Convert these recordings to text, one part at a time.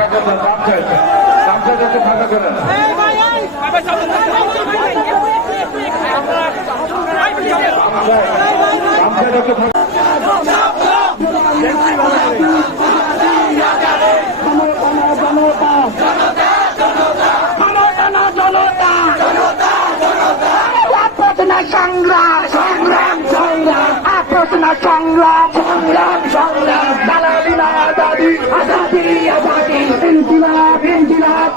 ফাঁকা করেন গামছাটাকে ফাঁকা সংগ্রাম সংগ্রাম সংগ্রাম সংগ্রাম সংগ্রাম আজাদি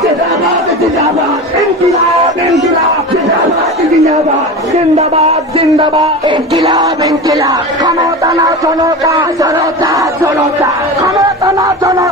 জিন্দাবাদ জিন্দাবাদ। ইনকিলাব ইনকিলাব, জিন্দাবাদ জিন্দাবাদ। জিন্দাবাদ জিন্দাবাদ। ইনকিলাব ইনকিলাব। ক্ষমতা না জনতা জনতা জনতা ক্ষমতা না জনতা